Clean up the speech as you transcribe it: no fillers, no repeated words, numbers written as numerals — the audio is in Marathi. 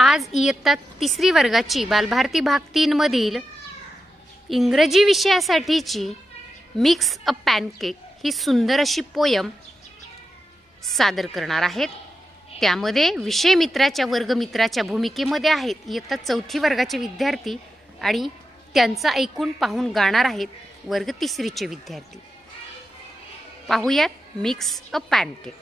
आज इयत्ता 3री वर्गाची बालभारती भाग 3 मधील इंग्रजी विषयासाठीची मिक्स अ पॅनकेक ही सुंदर अशी पोयम सादर करणार आहेत। त्यामध्ये विषय मित्राच्या वर्गमित्राच्या भूमिकेमध्ये आहेत इयत्ता 4थी वर्गाचे विद्यार्थी आणि त्यांचा ऐकून पाहून गाणार आहेत वर्ग 3रीचे विद्यार्थी। पाहूयात मिक्स अ पॅनकेक।